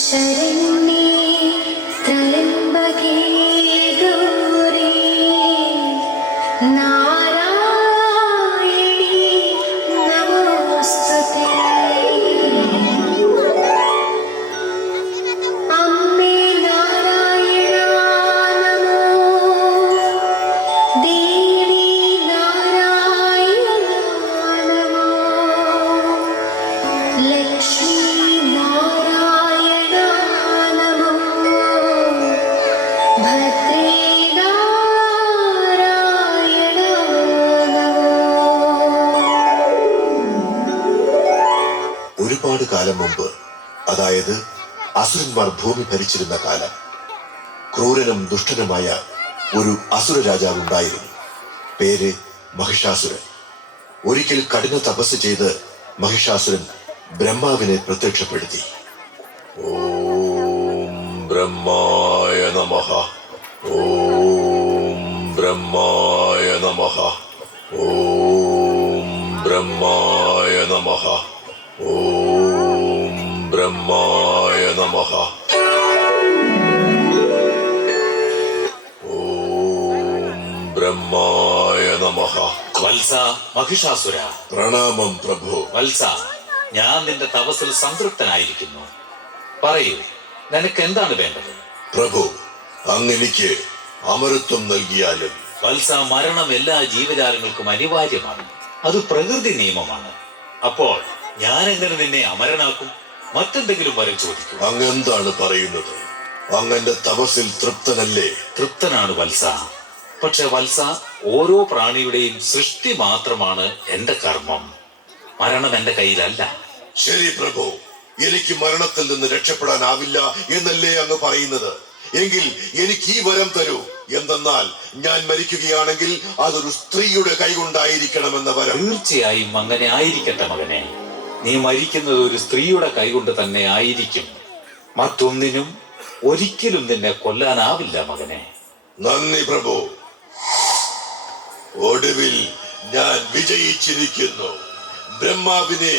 ശരണ്യേ ത്രയംബകേ ഗൗരി നാരായണീ നമോസ്തുതേ. അമ്മേ നാരായണ നമോ, ദേവി നാരായണ നമോ, ലക്ഷ്മി നാരായണ നമോ, ഭദ്രേ നാരായണ നമോ. ഒരുപാട് കാലം മുമ്പ്, അതായത് അസുരന്മാർ ഭൂമി ഭരിച്ചിരുന്ന കാലം, ക്രൂരനും ദുഷ്ടനുമായ ഒരു അസുര രാജാവ് ഉണ്ടായിരുന്നു. പേര് മഹിഷാസുരൻ. ഒരിക്കൽ കഠിന തപസ് ചെയ്ത് മഹിഷാസുരൻ ബ്രഹ്മാവിനെ പ്രത്യക്ഷപ്പെടുത്തി. ഓം ബ്രഹ്മായ നമഃ, ഓം ബ്രഹ്മായ നമഃ, ഓം ബ്രഹ്മായ നമഃ, ഓം ബ്രഹ്മായ നമഃ, ഓം ബ്രഹ്മായ നമഃ. വത്സ മഹിഷാസുര, പ്രണാമം പ്രഭു. വത്സ, ഞാൻ നിന്റെ തപസ്സിൽ സംതൃപ്തനായിരിക്കുന്നു. പറയൂ, നിനക്ക് എന്താണ് വേണ്ടത്? പ്രഭു, അങ്ങെനിക്ക് അമരത്വം നൽകിയാലും. വത്സ, മരണം എല്ലാ ജീവജാലങ്ങൾക്കും അനിവാര്യമാണ്. അത് പ്രകൃതി നിയമമാണ്. അപ്പോൾ ഞാൻ എങ്ങനെ നിന്നെ അമരനാക്കും? മറ്റെന്തെങ്കിലും വരം ചോദിക്കൂ. അങ്ങെന്താണ് പറയുന്നത്? അങ്ങന്റെ തപസ്സിൽ തൃപ്തനല്ലേ? തൃപ്തനാണ് വത്സ. പക്ഷെ വത്സ, ഓരോ പ്രാണിയുടെയും സൃഷ്ടി മാത്രമാണ് എന്റെ കർമ്മം. മരണം എന്റെ കയ്യിലല്ല. ശരി പ്രഭു, എനിക്ക് മരണത്തിൽ നിന്ന് രക്ഷപ്പെടാനാവില്ല എന്നല്ലേ അങ്ങ് പറയുന്നത്? എങ്കിൽ എനിക്ക് ഈ വരം തരൂ. എന്തെന്നാൽ ഞാൻ മരിക്കുകയാണെങ്കിൽ അതൊരു സ്ത്രീയുടെ കൈകൊണ്ടായിരിക്കണമെന്ന വരം. തീർച്ചയായും അങ്ങനെ ആയിരിക്കട്ടെ മകനെ. നീ മരിക്കുന്നത് ഒരു സ്ത്രീയുടെ കൈകൊണ്ട് തന്നെ ആയിരിക്കും. മറ്റൊന്നിനും ഒരിക്കലും നിന്നെ കൊല്ലാനാവില്ല മകനെ. നന്ദി പ്രഭു. ഒടുവിൽ ഞാൻ വിജയിച്ചിരിക്കുന്നു. ബ്രഹ്മാവിനെ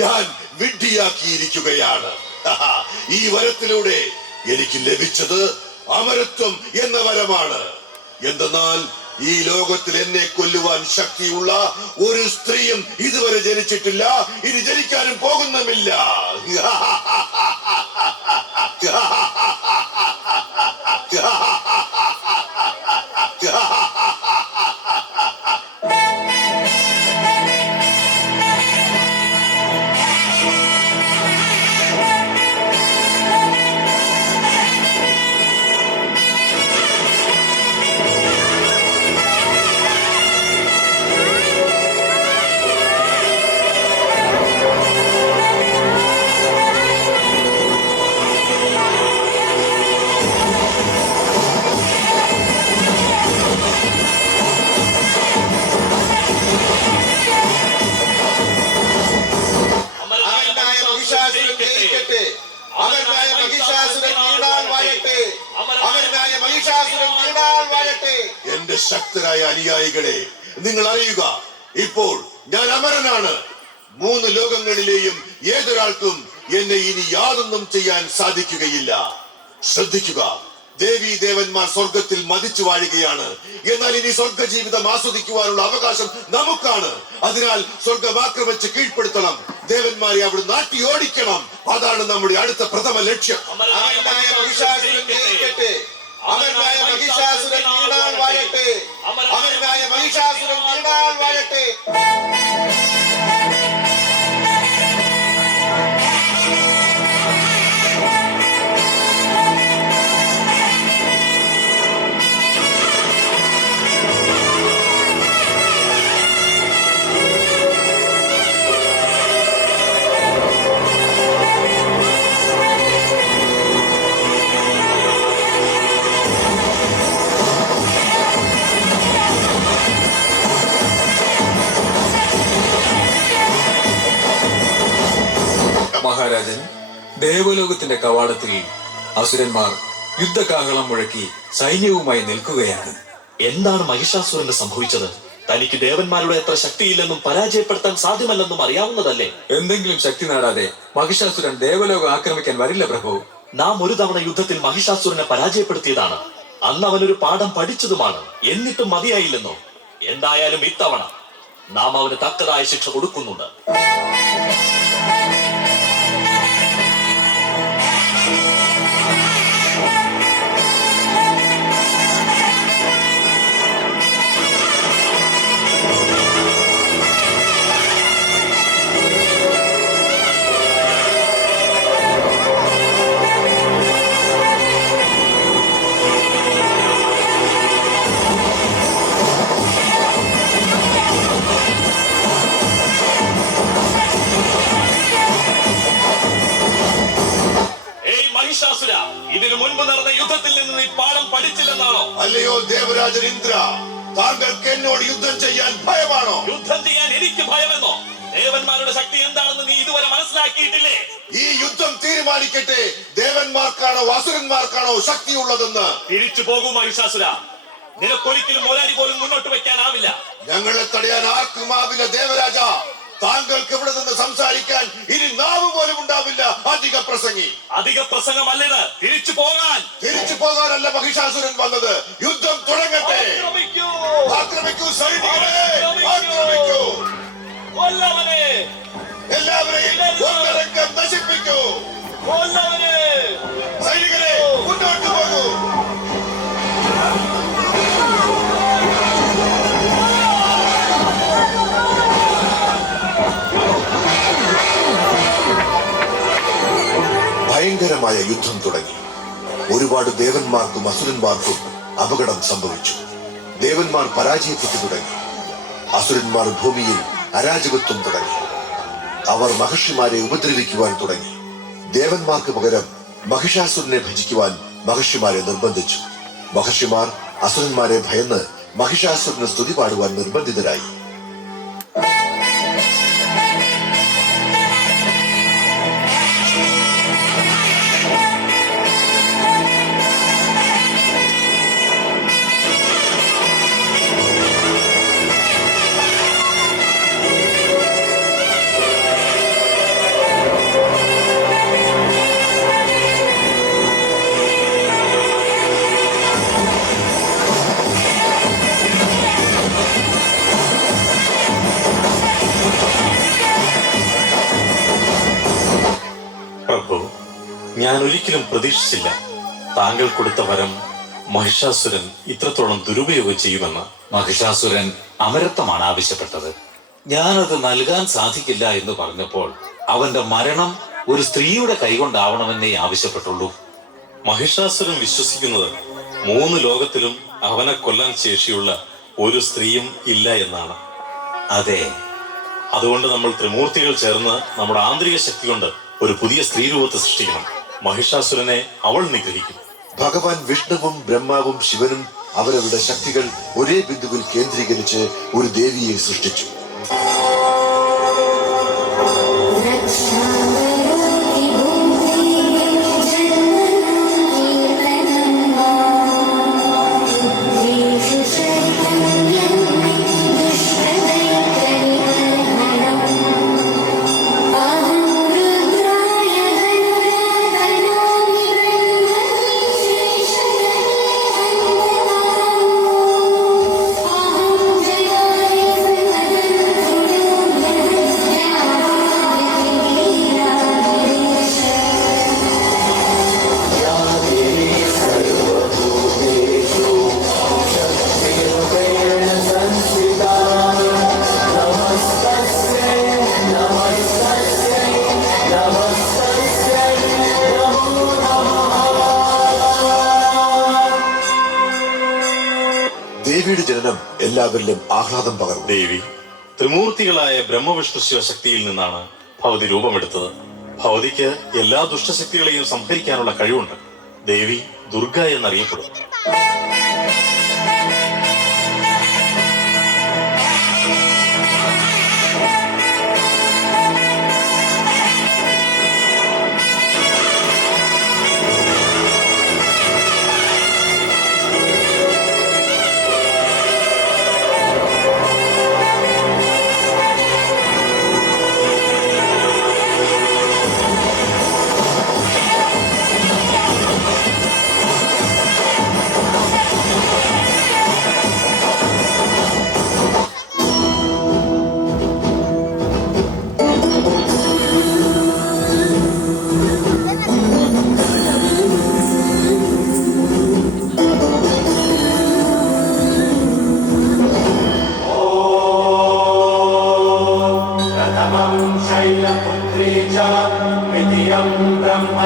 ഞാൻ വിഡ്ഢിയാക്കിയിരിക്കുകയാണ്. ഈ വരത്തിലൂടെ എനിക്ക് ലഭിച്ചത് അമരത്വം എന്ന വരമാണ്. എന്തെന്നാൽ ഈ ലോകത്തിൽ എന്നെ കൊല്ലുവാൻ ശക്തിയുള്ള ഒരു സ്ത്രീയും ഇതുവരെ ജനിച്ചിട്ടില്ല, ഇനി ജനിക്കാനും പോകുന്നുമില്ല. എന്റെ ശക്തരായ അനുയായികളെ, നിങ്ങൾ അറിയുക, ഇപ്പോൾ ഞാൻ അമരനാണ്. 3 ലോകങ്ങളിലെയും ഏതൊരാൾക്കും എന്നെ ഇനി യാതൊന്നും ചെയ്യാൻ സാധിക്കുകയില്ല. ശ്രദ്ധിക്കുക, ദേവീ ദേവന്മാർ സ്വർഗത്തിൽ മതിച്ചു വാഴുകയാണ്. എന്നാൽ ഇനി സ്വർഗ ജീവിതം ആസ്വദിക്കുവാനുള്ള അവകാശം നമുക്കാണ്. അതിനാൽ സ്വർഗം ആക്രമിച്ച് കീഴ്പ്പെടുത്തണം, ദേവന്മാരെ അവിടെ നാട്ടി ഓടിക്കണം. അതാണ് നമ്മുടെ അടുത്ത പ്രഥമ ലക്ഷ്യം. അമരനായ മഹിഷാസുരൻ ജയിക്കട്ടെ, അമരനായ മഹിഷാസുരൻ നീണാൾ വാഴട്ടെ, അമരനായ മഹിഷാസുരൻ നീണാൾ വാഴട്ടെ. മഹാരാജൻ, ദേവലോകത്തിന്റെ കവാടത്തിൽ അസുരന്മാർ യുദ്ധകാഹളം മുഴക്കി സൈന്യവുമായി നിൽക്കുകയാണ്. എന്താണ് മഹിഷാസുരന് സംഭവിച്ചത്? തനിക്ക് ദേവന്മാരുടെ അത്ര ശക്തിയില്ലെന്നും പരാജയപ്പെടുത്താൻ സാധ്യമല്ലെന്നും അറിയാവുന്നതല്ലേ? എന്തെങ്കിലും ശക്തി നേടാതെ മഹിഷാസുരൻ ദേവലോകം ആക്രമിക്കാൻ വരില്ല പ്രഭു. നാം ഒരു തവണ യുദ്ധത്തിൽ മഹിഷാസുരനെ പരാജയപ്പെടുത്തിയതാണ്. അന്ന് അവനൊരു പാഠം പഠിച്ചതുമാണ്. എന്നിട്ടും മതിയായില്ലെന്നോ? എന്തായാലും ഇത്തവണ നാം അവന് തക്കതായ ശിക്ഷ കൊടുക്കുന്നുണ്ട്. മഹിഷാസുര, ഇതിനു മുൻപ് നടന്ന യുദ്ധത്തിൽ നിന്ന് നീ പാഠം പഠിച്ചില്ലെന്നാണോ? അല്ലയോ ദേവരാജൻ ഇന്ദ്ര, താങ്കൾക്ക് എന്നോട് യുദ്ധം ചെയ്യാൻ ഭയമാണോ? യുദ്ധം ചെയ്യാൻ എനിക്ക് ഭയമെന്നോ? ദേവന്മാരുടെ ശക്തി എന്താണെന്ന് നീ ഇതുവരെ മനസ്സിലാക്കിയിട്ടില്ലേ? ഈ യുദ്ധം തീരുമാനിക്കട്ടെ, ദേവന്മാർക്കാണോ അസുരന്മാർക്കാണോ ശക്തിയുള്ളതെന്ന്. തിരിച്ചു പോകൂ മഹിഷാസുര. നിനക്കൊരിക്കലും ഒരടി പോലും മുന്നോട്ട് വെക്കാനാവില്ല. ഞങ്ങളെ തടയാൻ ആർക്കും ആവില്ല ദേവരാജ. താങ്കൾക്ക് ഇവിടെ നിന്ന് സംസാരിക്കാൻ ഇനി നാവ് പോലും ഉണ്ടാവില്ല. അധിക പ്രസംഗി. അധിക പ്രസംഗമല്ലേത്. തിരിച്ചു പോകാനല്ല മഹിഷാസുരൻ വന്നത്. യുദ്ധം തുടങ്ങട്ടെ. ആക്രമിക്കൂ സൈനികരെ, ആക്രമിക്കൂ. എല്ലാവരെയും ഒന്നടങ്കം നശിപ്പിക്കൂ. സൈനികരെ മുന്നോട്ട് പോകൂ. ഭയങ്കരമായ യുദ്ധം തുടങ്ങി. ഒരുപാട് ദേവന്മാർക്കും അസുരന്മാർക്കും അപകടം സംഭവിച്ചു. ദേവന്മാർ പരാജയപ്പെട്ടു തുടങ്ങി. അസുരന്മാർ ഭൂമിയിൽ അരാജകത്വം തുടങ്ങി. അവർ മഹർഷിമാരെ ഉപദ്രവിക്കുവാൻ തുടങ്ങി. ദേവന്മാർക്ക് പകരം മഹിഷാസുരനെ ഭജിക്കുവാൻ മഹർഷിമാരെ നിർബന്ധിച്ചു. മഹർഷിമാർ അസുരന്മാരെ ഭയന്ന് മഹിഷാസുരന് സ്തുതി പാടുവാൻ നിർബന്ധിതരായി. ഞാൻ ഒരിക്കലും പ്രതീക്ഷിച്ചില്ല താങ്കൾ കൊടുത്ത വരം മഹിഷാസുരൻ ഇത്രത്തോളം ദുരുപയോഗം ചെയ്യുമെന്ന്. മഹിഷാസുരൻ അമരത്വമാണ് ആവശ്യപ്പെട്ടത്. ഞാനത് നൽകാൻ സാധിക്കില്ല എന്ന് പറഞ്ഞപ്പോൾ അവന്റെ മരണം ഒരു സ്ത്രീയുടെ കൈകൊണ്ടാവണമെന്നേ ആവശ്യപ്പെട്ടുള്ളൂ. മഹിഷാസുരൻ വിശ്വസിക്കുന്നത് 3 ലോകത്തിലും അവനെ കൊല്ലാൻ ശേഷിയുള്ള ഒരു സ്ത്രീയും ഇല്ല എന്നാണ്. അതെ, അതുകൊണ്ട് നമ്മൾ ത്രിമൂർത്തികൾ ചേർന്ന് നമ്മുടെ ആന്തരിക ശക്തി കൊണ്ട് ഒരു പുതിയ സ്ത്രീ രൂപത്തെ സൃഷ്ടിക്കണം. മഹിഷാസുരനെ അവൾ നിഗ്രഹിക്കും. ഭഗവാൻ വിഷ്ണുവും ബ്രഹ്മാവും ശിവനും അവരവരുടെ ശക്തികൾ ഒരേ ബിന്ദുവിൽ കേന്ദ്രീകരിച്ച് ഒരു ദേവിയെ സൃഷ്ടിച്ചു. ദേവിയുടെ ജനനം എല്ലാവരിലും ആഹ്ലാദം പകർന്നു. ദേവി ത്രിമൂർത്തികളായ ബ്രഹ്മവിഷ്ണു ശിവശക്തിയിൽ നിന്നാണ് ഭവതി രൂപമെടുത്തത്. ഭവതിക്ക് എല്ലാ ദുഷ്ടശക്തികളെയും സംഹരിക്കാനുള്ള കഴിവുണ്ട്. ദേവി ദുർഗ എന്നറിയപ്പെടും.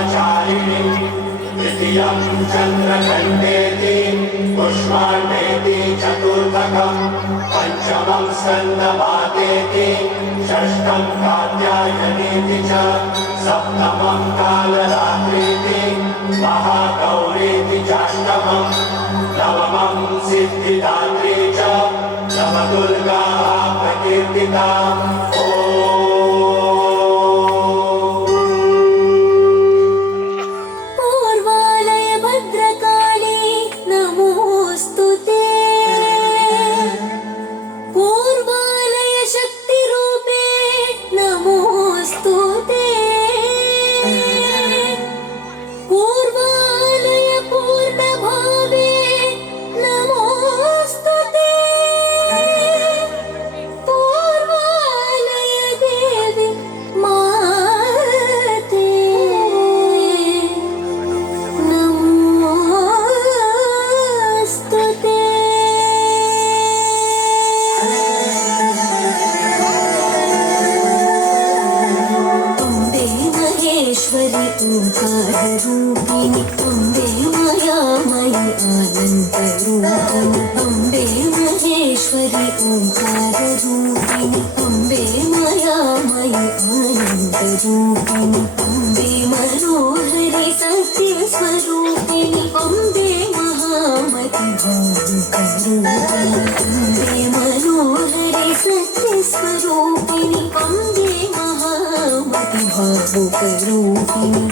ब्रह्मचारिणी द्वितीयं चन्द्रखण्डेति पुष्पाण्डेति चतुर्थकं पञ्चमं स्कन्दमातेति षष्ठं कात्यायनेति च सप्तमं कालरात्रीति महागौरीति चाष्टमं नवमं सिद्धिदात्री च नवदुर्गा प्रकीर्तिता। ओंकाररूपिणी अम्बे मायामयी आनन्दरूपिणी अम्बे महेश्वरी ओंकाररूपिणी अम्बे मायामयी आनन्दरूपिणी अम्बे मनोहरि सत्यस्वरूपिणी अम्बे महामति भावुकरूपिणी अम्बे मनोहरि सत्यस्वरूपिणी अम्बे महामति भावुकरूपिणी।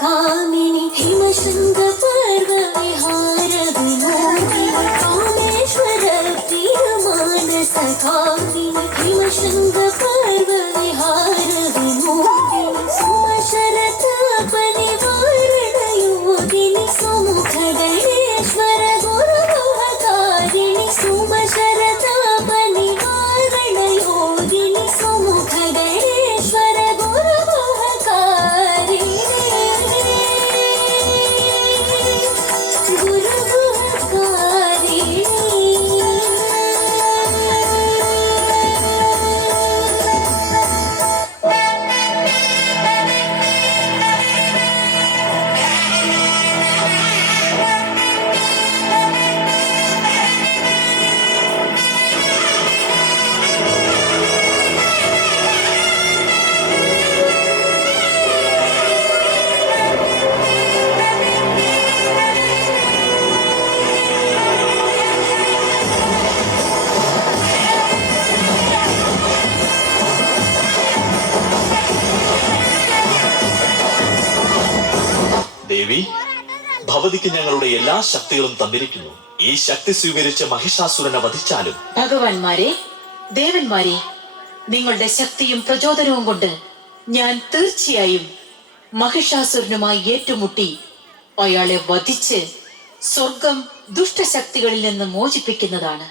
कामिनी हिमशृंग पर्व विहार विनोदिनी कामेश्वर प्रिय मानस कामिनी हिमशृंग पर्व विहार विनोदिनी सुमशरथ परिवारण योगिनी सुमुख गणेश्वर गुरुभवतारिणी सुमशरथ परिवारण योगिनी सुमुख गणेश्वर गुरुभवतारिणी। ദേവി, ഭവതിക്ക് ഞങ്ങളുടെ എല്ലാ ശക്തികളും തന്നിരിക്കുന്നു. ഈ ശക്തി സ്വീകരിച്ച് മഹിഷാസുരനെ വധിച്ചാലും. ഭഗവാന്മാരെ, ദേവന്മാരെ, നിങ്ങളുടെ ശക്തിയും പ്രചോദനവും കൊണ്ട് ഞാൻ തീർച്ചയായും മഹിഷാസുരനുമായി ഏറ്റുമുട്ടി അയാളെ വധിച്ച് സ്വർഗം ദുഷ്ടശക്തികളിൽ നിന്ന് മോചിപ്പിക്കുന്നതാണ്.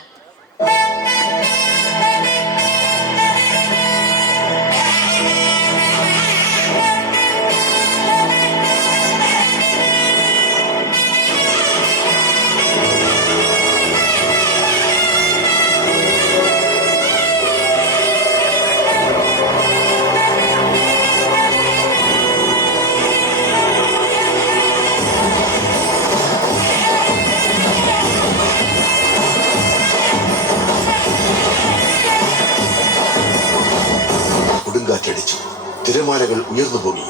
കൊടുങ്കാറ്റടിച്ചു, തിരമാലകൾ ഉയർന്നു പോയി,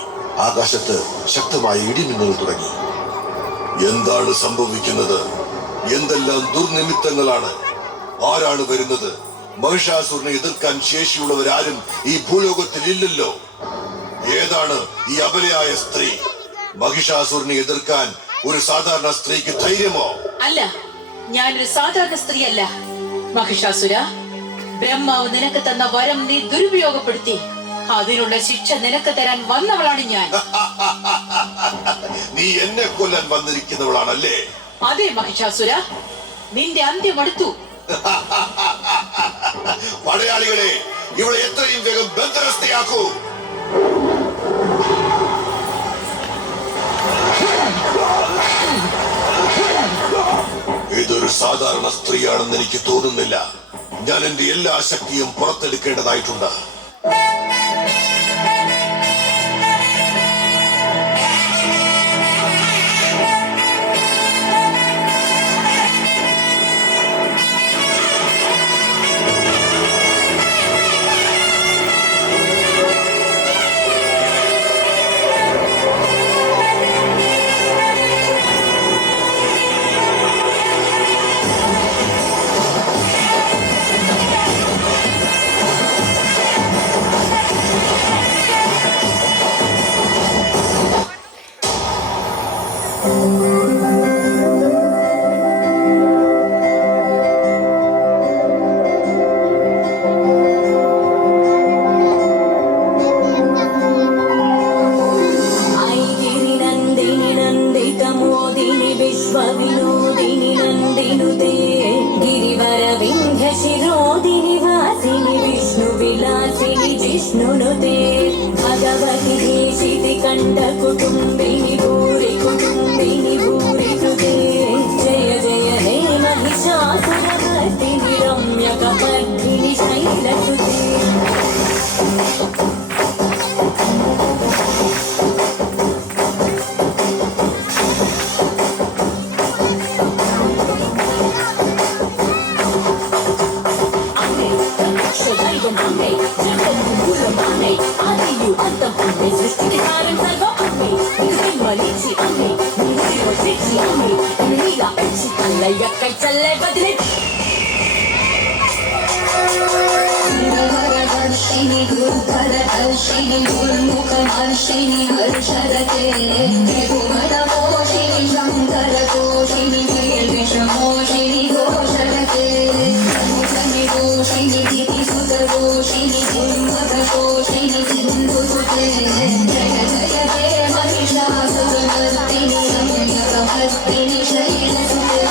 ആകാശത്ത് ശക്തമായ ഇടിമിന്നൽ തുടങ്ങി. എന്താണ് സംഭവിക്കുന്നത്? എന്തെല്ലാം ദുർനിമിത്തങ്ങളാണ്! ആരാണ് വരുന്നത്? മഹിഷാസുരനെ എതിർക്കാൻ ശേഷിയുള്ളവരാരും ഈ ഭൂലോകത്തിൽ ഇല്ലല്ലോ. ഏതാണ് ഈ അബലയായ സ്ത്രീ? മഹിഷാസുരനെ എതിർക്കാൻ ഒരു സാധാരണ സ്ത്രീക്ക് ധൈര്യമോ? അല്ല, ഞാനൊരു സാധാരണ സ്ത്രീ അല്ല. മഹിഷാസുര, ബ്രഹ്മാവ് നിനക്ക് തന്ന വരം നീ ദുരുപയോഗപ്പെടുത്തി. അതിനുള്ള ശിക്ഷ നിനക്ക് തരാൻ വന്നവളാണ് ഞാൻ. നീ എന്നെ കൊല്ലാൻ വന്നിരിക്കുന്നവളാണല്ലേ? അതെ മഹിഷാസുര, നിന്റെ അന്ത്യം അടുത്തു. പടയാളികളെ, ഇവളെ എത്രയും വേഗം ബന്ധനസ്ഥയാക്കൂ. ഇതൊരു സാധാരണ സ്ത്രീയാണെന്ന് എനിക്ക് തോന്നുന്നില്ല. ഞാൻ എന്റെ എല്ലാ ശക്തിയും പുറത്തെടുക്കേണ്ടതായിട്ടുണ്ട്. विनोदिनी नंदिनुते गिरिवर विंध्य शिरोदिनी वासिनी विष्णु विलासिनी जिष्णुनुते भगवती देशिति कंठ कुटुंबिनी भूरि कृते जय जय हे महिषासुरमर्दिनि रम्यकपर्दिनि शैलसुते चले बदले हर्षिणी गुरुधर हर्षिणी गुरुमुख हर्षिणी हर्षरते त्रिभुवनमोषिणी शंकर कोशिनी विषमोषिणी घोषरते घोषिणी दितिसुत घोषिणी दुर्मद घोषिणी सिन्धुसुते जय जय हे महिषासुरमर्दिनि रम्यकपर्दिनि शैलसुते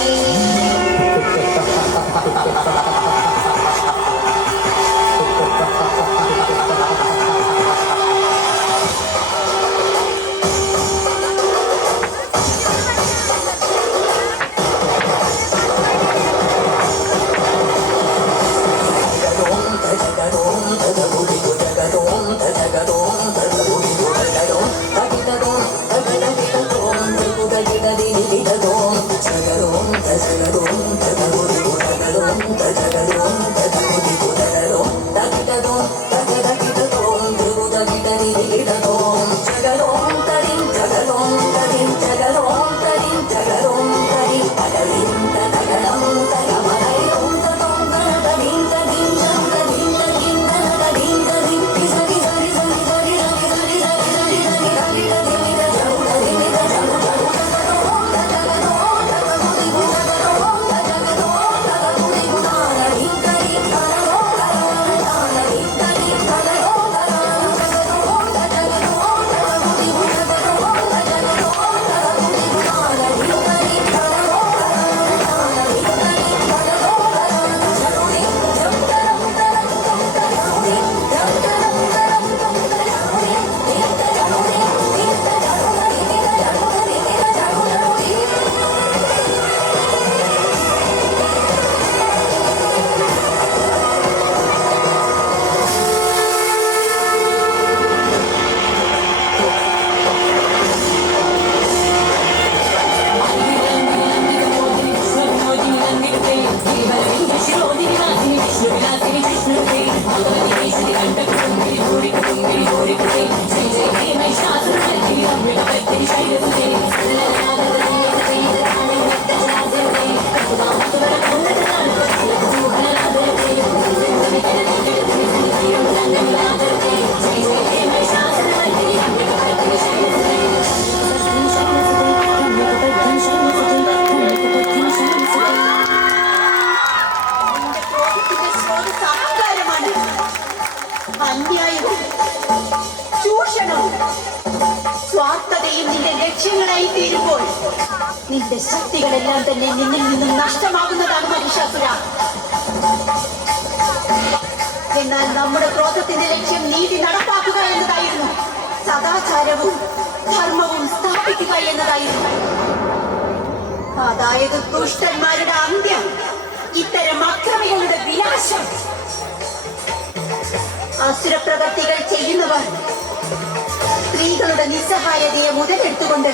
നിന്റെ ശക്തികളെല്ലാം തന്നെ നിന്നിൽ നിന്നും നഷ്ടമാകുന്നതാണ് മഹിഷാസുര. എന്നാൽ നമ്മുടെ ക്രോധത്തിന്റെ ലക്ഷ്യം നീതി നടപ്പാക്കുക എന്നതായിരുന്നു. സദാചാരവും ധർമ്മവും സ്ഥാപിക്കുക എന്നതായിരുന്നു. അതായത് ദുഷ്ടന്മാരുടെ അന്ത്യം, ഇത്തരം അക്രമികളുടെ വിനാശം. അസുരപ്രവർത്തികൾ ചെയ്യുന്നവർ സ്ത്രീകളുടെ നിസ്സഹായതയെ മുതലെടുത്തുകൊണ്ട്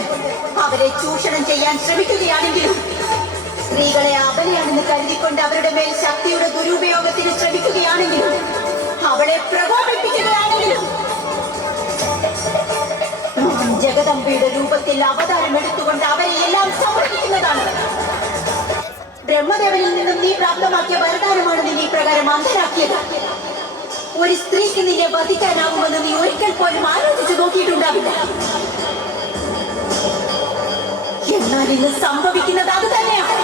അവരെ ചൂഷണം ചെയ്യാൻ ശ്രമിക്കുകയാണെങ്കിലും, സ്ത്രീകളെ അബലയാണെന്ന് കരുതിക്കൊണ്ട് അവരുടെ മേൽ ശക്തിയുടെ ദുരുപയോഗത്തിന് ശ്രമിക്കുകയാണെങ്കിലും, അവളെ പ്രകോപിപ്പിക്കുകയാണെങ്കിലും, ജഗദംബയുടെ രൂപത്തിൽ അവതാരം എടുത്തുകൊണ്ട് അവരെ എല്ലാം സംരക്ഷിക്കുന്നതാണ്. ബ്രഹ്മദേവനിൽ നിന്നും നീ പ്രാപ്തമാക്കിയ വരദാനമാണ് നിന്നെ ഇപ്രകാരം അന്ധരാക്കിയത്. ഒരു സ്ത്രീക്ക് നിന്നെ വധിക്കാനാകുമെന്ന് നീ ഒരിക്കൽ പോലും ആലോചിച്ചു നോക്കിയിട്ടുണ്ടാവില്ല. എന്നാൽ ഇന്ന് സംഭവിക്കുന്നത് അത് തന്നെയാണ്.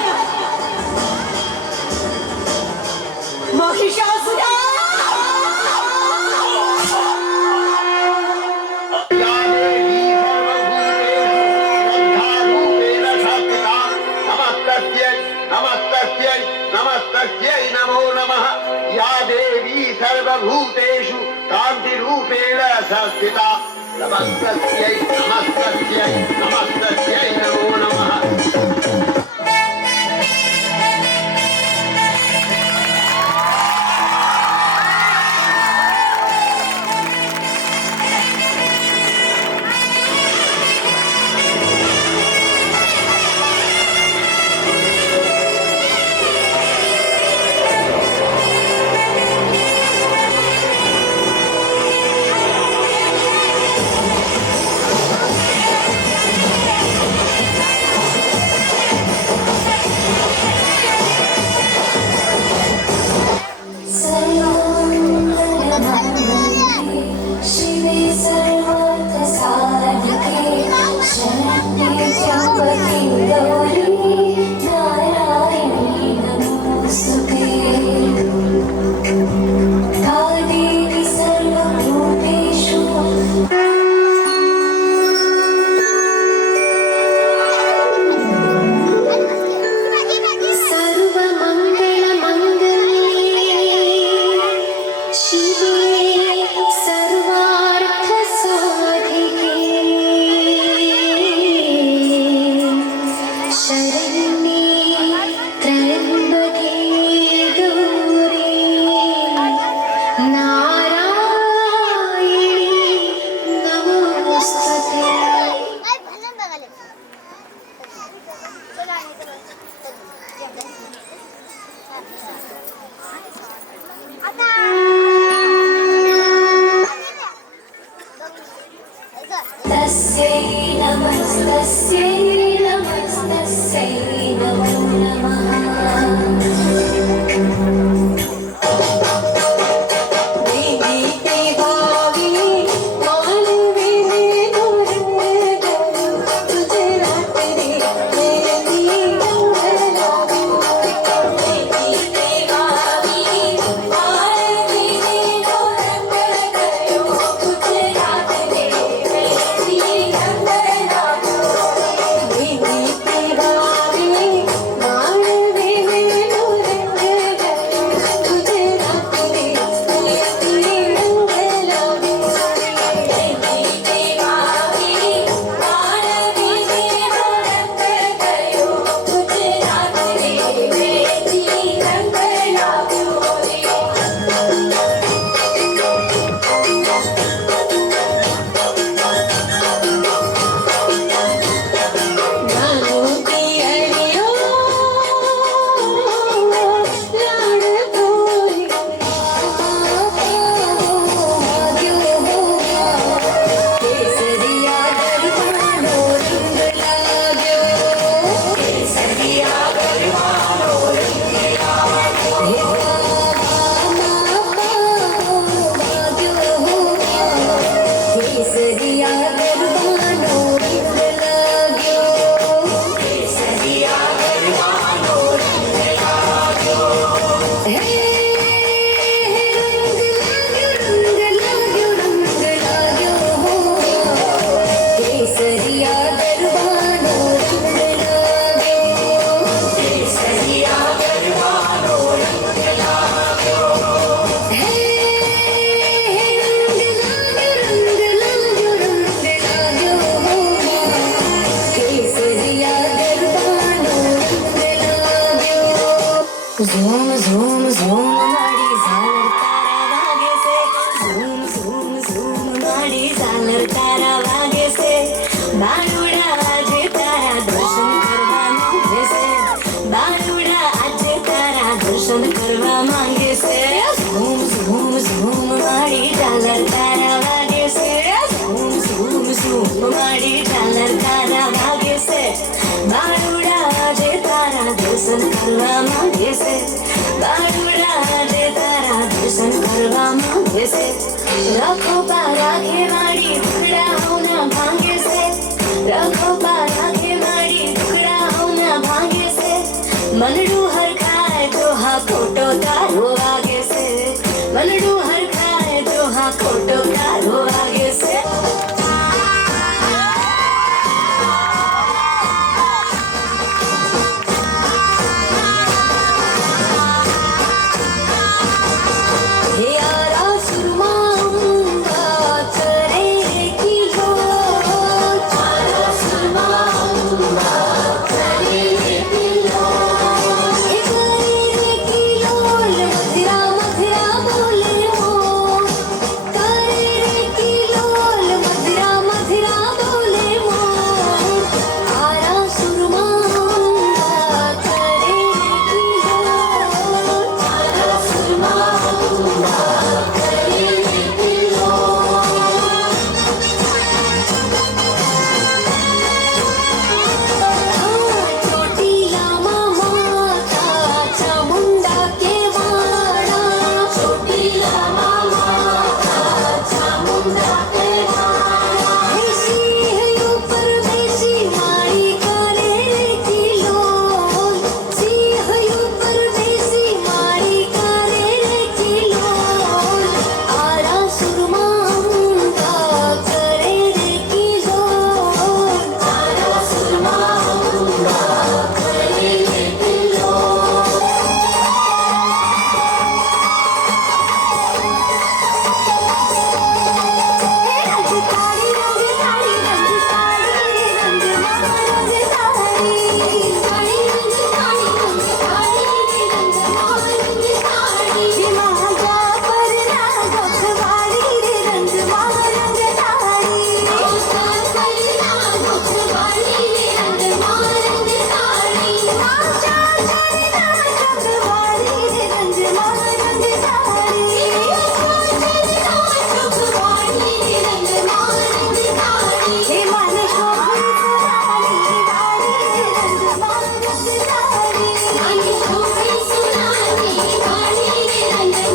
മഹിഷാസുര नमो नमः। या देवी सर्वभूतेषु कान्तिरूपेण संस्थिता नमस्तस्यै नमस्तस्यै नमस्तस्यै नमो नमः। Bye. झूम झूम झूम माडी झालर तारा वागे से झूम झूम झूम माडी झालर तारा वागे से बालुड़ा आज तारा दर्शन करवा मांगे से बालुड़ा आज तारा दर्शन करवा मांगे से झूम झूम झूम माडी झालर तारा वागे से झूम झूम झूम माडी झालर तारा वागे से बालुड़ा आज तारा दर्शन करवा मांगे से बालुड़ा आज तारा दर्शन करवा मांगे से रखो पारा के माड़ी टुकड़ा होना भांगे से रखो पारा के माड़ी टुकड़ा होना भांगे से मनडू हर खाए तो हा खोटो तारो आगे से मनडू हर खाए तो हा खोटो तारो आगे से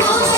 Rang